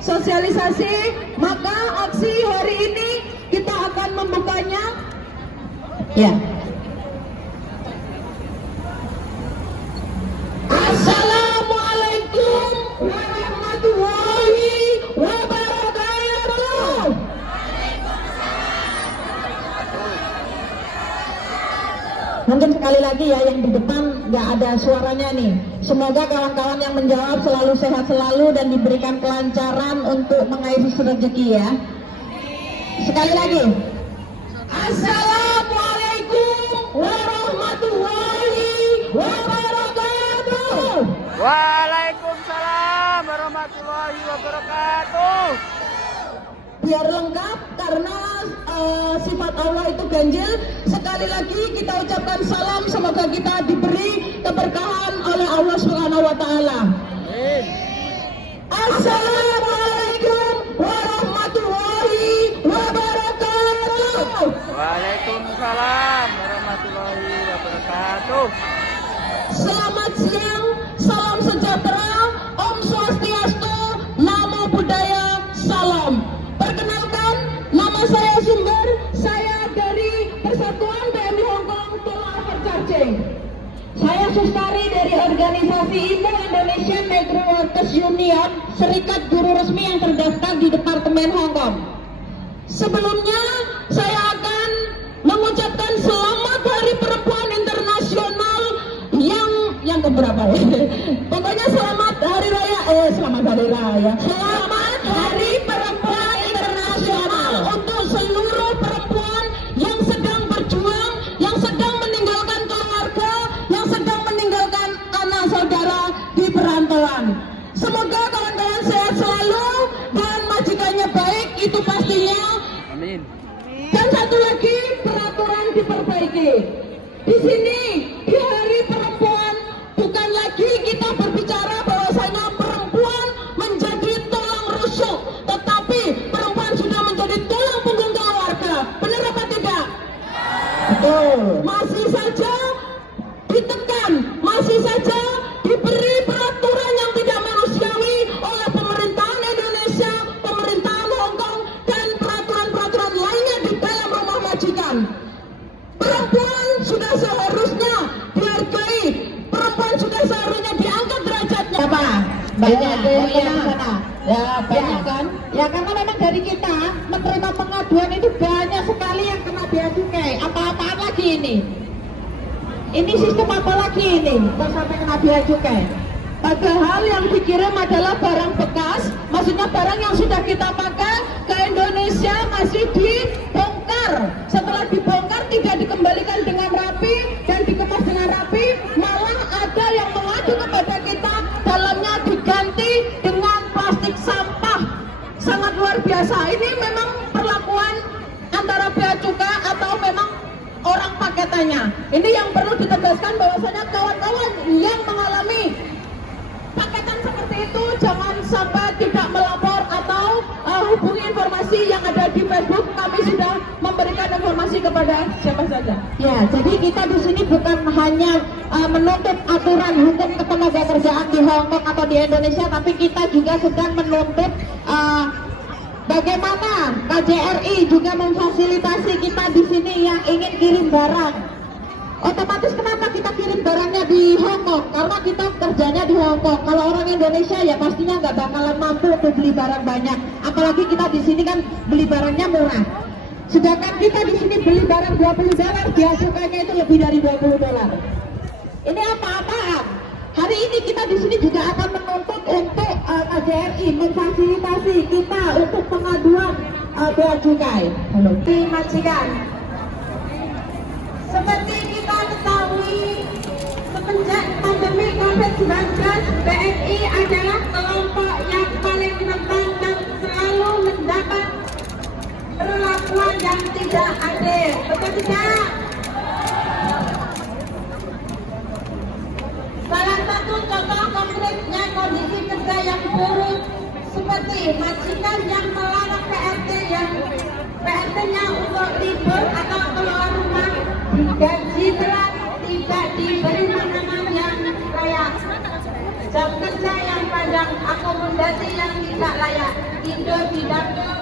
sosialisasi, maka aksi hari ini kita akan membukanya. Ya. Assalamualaikum warahmatullahi wabarakatuh. Mungkin sekali lagi ya, yang di depan nggak ada suaranya nih. Semoga kawan-kawan yang menjawab selalu sehat selalu dan diberikan kelancaran untuk mengairi rezeki ya. Sekali lagi. Assalamualaikum warahmatullahi wabarakatuh. Waalaikumsalam warahmatullahi wabarakatuh. Biar lengkap karena sifat Allah itu ganjil. Sekali lagi kita ucapkan salam, semoga kita diberi keberkahan oleh Allah Subhanahu wa taala. Assalamualaikum warahmatullahi wabarakatuh. Waalaikumsalam warahmatullahi wabarakatuh. Selamat siang, salam sejahtera, Om Swastiastu, Namo Buddhaya, salam. Perkenalkan, nama saya Sumber, saya dari Persatuan PMI Hongkong Tolong Percacing. Saya Sustari dari organisasi Indo-Indonesian Micro Workers Union, serikat guru resmi yang terdaftar di Departemen Hongkong. Sebelumnya, saya akan mengucapkan Selamat Hari Perempuan Internasional yang keberapa ya? Pokoknya selamat hari raya, selamat hari raya. Selamat Hari Perempuan Internasional untuk seluruh perempuan yang sedang berjuang, yang sedang meninggalkan keluarga, yang sedang meninggalkan anak saudara di perantauan. Semoga kawan-kawan sehat selalu dan majikannya baik, itu pastinya. Amin. Dan satu lagi, peraturan diperbaiki. Di sini di Hari Perempuan bukan lagi kita berbicara bahwasanya perempuan menjadi tulang rusuk, tetapi perempuan sudah menjadi tulang punggung keluarga. Benar apa tidak? Betul. Masih saja ditekan, masih saja diberi peraturan yang tidak manusiawi oleh pemerintahan Indonesia, pemerintahan Hongkong, dan peraturan-peraturan lainnya di dalam rumah majikan. Perempuan sudah seharusnya dihargai, perempuan sudah seharusnya diangkat derajatnya. Apa? Banyak yang sana. Ya banyak kan? Ya karena memang dari kita menerima pengaduan itu banyak sekali yang kena bea cukai. Apa-apaan lagi ini? Ini sistem apa lagi ini? Kok sampai kena bea cukai? Padahal yang dikirim adalah barang bekas, maksudnya barang yang sudah kita pakai ke Indonesia masih dibongkar. Setelah dibongkar tidak dikembalikan dengan rapi dan dikemas dengan rapi, malah ada yang mengadu kepada kita, dalamnya diganti dengan plastik sampah. Sangat luar biasa. Ini memang perlakuan antara bea cukai atau memang orang paketannya. Ini yang perlu ditegaskan bahwasanya kawan-kawan yang mengalami paketan seperti itu jangan sampai tidak melapor atau hubungi informasi yang ada di Facebook. Kami sudah memberikan informasi kepada siapa saja. Ya, jadi kita di sini bukan hanya menuntut aturan hukum ketenagakerjaan di Hongkong atau di Indonesia, tapi kita juga sedang menuntut bagaimana KJRI juga memfasilitasi kita di sini yang ingin kirim barang. Otomatis kenapa kita kirim barangnya di Hongkong? Karena kita kerjanya di Hongkong. Kalau orang Indonesia ya pastinya nggak bakalan mampu untuk beli barang banyak. Apalagi kita di sini kan beli barangnya murah. Sedangkan kita di sini beli barang $20, biaya cukainya itu lebih dari $20. Ini apa-apaan? Hari ini kita di sini juga akan menuntut untuk KJRI memfasilitasi kita untuk pengaduan bea cukai. Majikan. Seperti kita ketahui, semenjak pandemi COVID-19, PMI adalah kelompok yang paling rentan dan selalu mendapat perlakuan yang tidak adil. Betul tidak? Salah satu contoh konkretnya kondisi kerja yang buruk seperti majikan yang melarang PRT-nya untuk libur atau keluar rumah, gaji berat, tidak diberi makanan yang layak, jam kerja yang panjang, akomodasi yang tidak layak, tidur di dapur,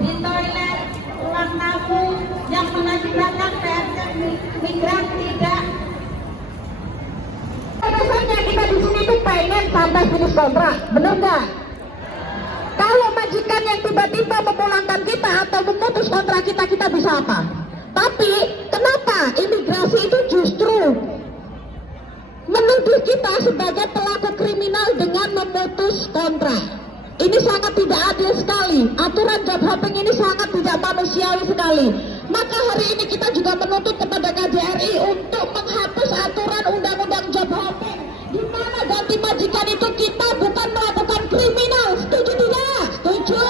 di toilet, ruang tamu yang mengakibatkan PRT migran tidak. Biasanya kita di sini tuh pengen sampai finish kontrak, bener nggak? Kalau majikan yang tiba-tiba memulangkan kita atau memutus kontrak kita, kita bisa apa? Tapi kenapa imigrasi itu justru menuduh kita sebagai pelaku kriminal dengan memutus kontrak? Ini sangat tidak adil sekali. Aturan job hopping ini sangat tidak manusiawi sekali. Maka hari ini kita juga menuntut kepada KJRI untuk menghapus aturan undang-undang job hopping, di mana ganti majikan itu kita bukan melakukan kriminal. Setuju tidak? Setuju.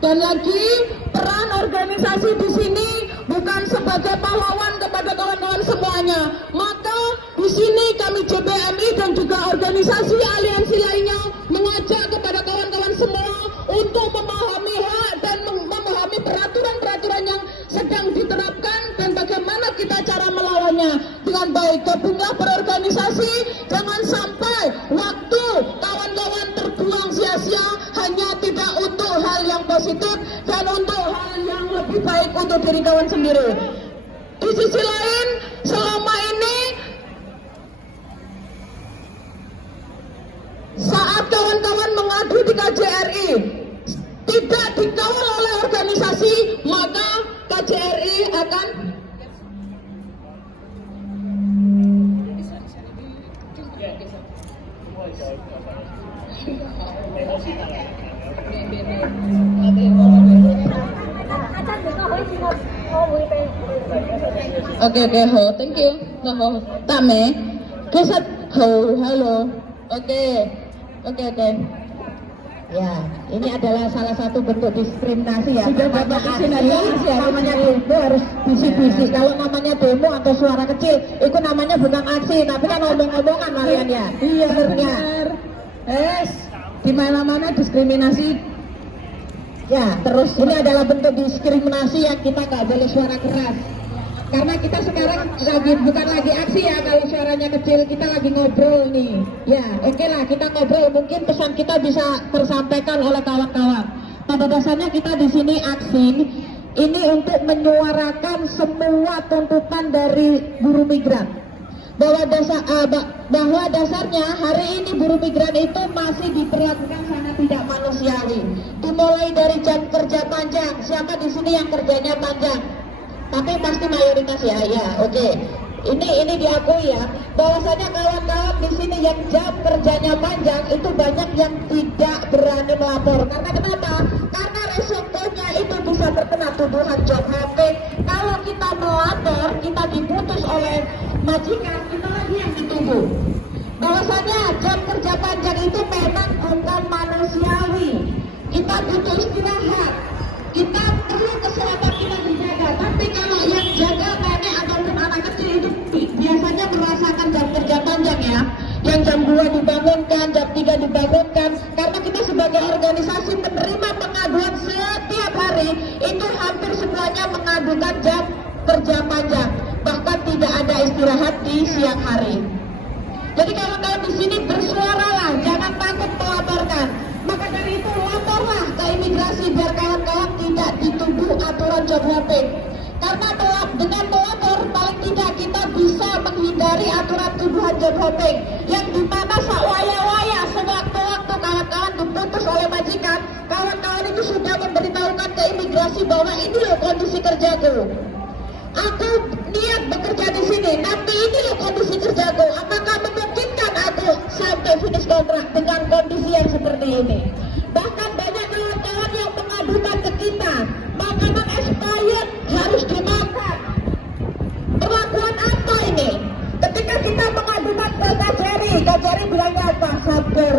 Dan lagi peran organisasi di sini bukan sebagai pahlawan kepada kawan-kawan semuanya. Maka di sini kami JBMI dan juga organisasi aliansi lainnya mengajak kepada kawan-kawan semua untuk memahami hak dan memahami peraturan-peraturan yang sedang diterapkan dan bagaimana kita cara melawannya dengan baik. Gabunglah berorganisasi, jangan sampai waktu kawan-kawan terbuang sia-sia hanya tidak untuk hal yang positif dan untuk hal yang lebih baik untuk diri kawan sendiri. Di sisi lain, selama ini saat kawan-kawan mengadu di KJRI tidak dikawal oleh organisasi, maka KJRI akan Oke, ho, thank you. Ho, tame. Kesat, ho, halo. Oke. Ya, ini adalah salah satu bentuk diskriminasi ya. Sudah bapak kesini aja, namanya demo harus bisik-bisik. Kalau namanya demo atau suara kecil, itu namanya bukan aksi, tapi kan omong-omongan kalian ya. Iya, benar. Di mana-mana diskriminasi. Ya, terus ini adalah bentuk diskriminasi yang kita nggak boleh suara keras. Karena kita sekarang bukan lagi aksi ya, kalau suaranya kecil, kita lagi ngobrol nih. Ya, oke lah, kita ngobrol, mungkin pesan kita bisa tersampaikan oleh kawan-kawan. Pada dasarnya kita di sini aksi ini untuk menyuarakan semua tuntutan dari buruh migran. Bahwa dasarnya hari ini buruh migran itu masih diperlakukan sangat tidak manusiawi. Dimulai dari jam kerja panjang, siapa di sini yang kerjanya panjang? Tapi pasti mayoritas ya, oke. Ini diakui ya, bahwasanya kawan-kawan di sini yang jam kerjanya panjang itu banyak yang tidak berani melapor. Karena kenapa? Karena resikonya itu bisa terkena tuduhan job hopping. Kalau kita melapor, kita diputus oleh majikan, kita lagi yang dituduh. Bahwasanya jam kerja panjang itu memang bukan manusiawi. Kita butuh istirahat. Kita perlu kesehatan kita dijaga. Tapi kalau yang jaga nenek ataupun anak kecil itu biasanya merasakan jam kerja panjang ya. Yang jam 2 dibangunkan, jam 3 dibangunkan. Karena kita sebagai organisasi menerima pengaduan setiap hari, itu hampir semuanya mengadukan jam kerja panjang. Bahkan tidak ada istirahat di siang hari. Jadi kalau di sini bersuaralah, jangan takut melaporkan. Maka dari itu laporlah ke imigrasi biar kawan-kawan tidak dituduh aturan job hopping. Karena dengan melapor paling tidak kita bisa menghindari aturan tuduhan job hopping yang dimana sewaya-waya sewaktu-waktu kawan-kawan diputus oleh majikan, kawan-kawan itu sudah memberitahukan ke imigrasi bahwa ini loh kondisi kerjaku. Aku niat bekerja di sini, tapi ini loh kondisi kerjaku. Apakah memungkinkan aku sampai finish kontrak dengan kondisi yang seperti ini? Bahkan banyak kawan-kawan yang mengadukan ke kita, makanan expired harus dimakan. Perlakuan apa ini? Ketika kita mengadukan ke KJRI bilangnya apa? Sabar.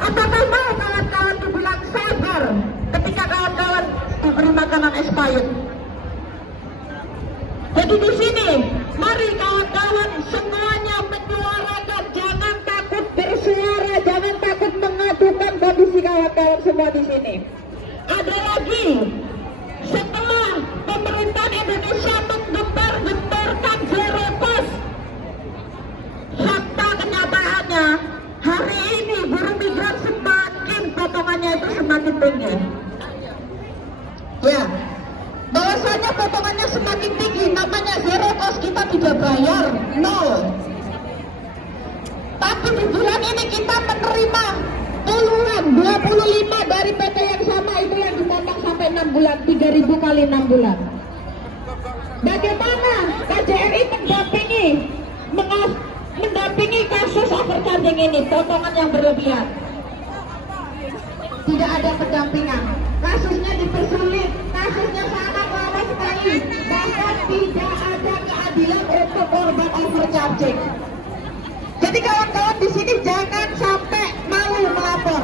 Apakah mau kawan-kawan dibilang sabar ketika kawan-kawan diberi makanan expired? Jadi di sini, mari kawan-kawan semuanya menyuarakan, jangan takut bersuara, jangan takut mengadukan kondisi kawan-kawan semua di sini. Ada lagi, setelah pemerintahan Indonesia menggembar-gemborkan zero cost, fakta kenyataan PT yang sama itu yang dipotong sampai 6 bulan, 3.000 kali 6 bulan. Bagaimana KJRI mendampingi kasus overcharging ini, potongan yang berlebihan? Tidak ada pendampingan, kasusnya dipersulit, kasusnya sangat lama sekali, bahkan tidak ada keadilan untuk korban overcharging. Jadi kawan-kawan di sini jangan sampai malu melapor,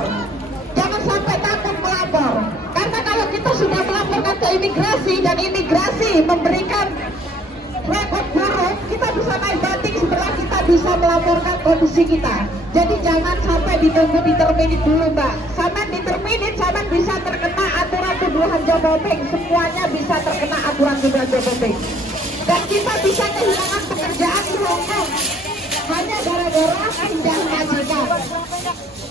jangan sampai takut melapor, karena kalau kita sudah melaporkan ke imigrasi dan imigrasi memberikan rekod buruk, kita bisa naik banding setelah kita bisa melaporkan kondisi kita. Jadi jangan sampai ditunggu determinate dulu mbak. Sama determinate, sama bisa terkena aturan tuduhan job hopping. Semuanya bisa terkena aturan tuduhan job hopping. Dan kita bisa kehilangan pekerjaan di Hongkong hanya gara-gara pindah majikan.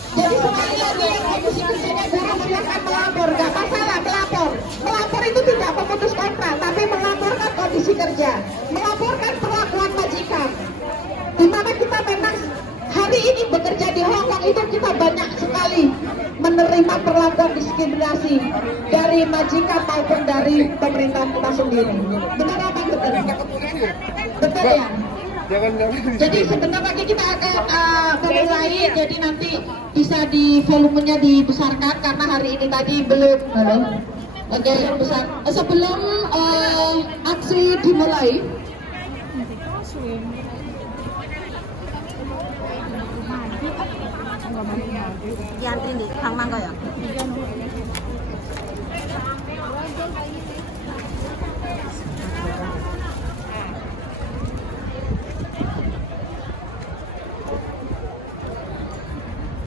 Jadi sekali lagi yang kondisi kerjanya buruk silahkan melapor, gak masalah melapor. Melapor itu tidak memutus kontrak, tapi melaporkan kondisi kerja, melaporkan perlakuan majikan. Di mana kita memang hari ini bekerja di Hongkong itu kita banyak sekali menerima perlakuan diskriminasi dari majikan maupun dari pemerintahan kita sendiri. Benar apa betul? Betul ya? Jadi sebentar lagi kita akan memulai, jadi nanti bisa di volumenya dibesarkan karena hari ini tadi belum. Oke, besar. Sebelum aksi dimulai, diantri di Kang Mangga ya?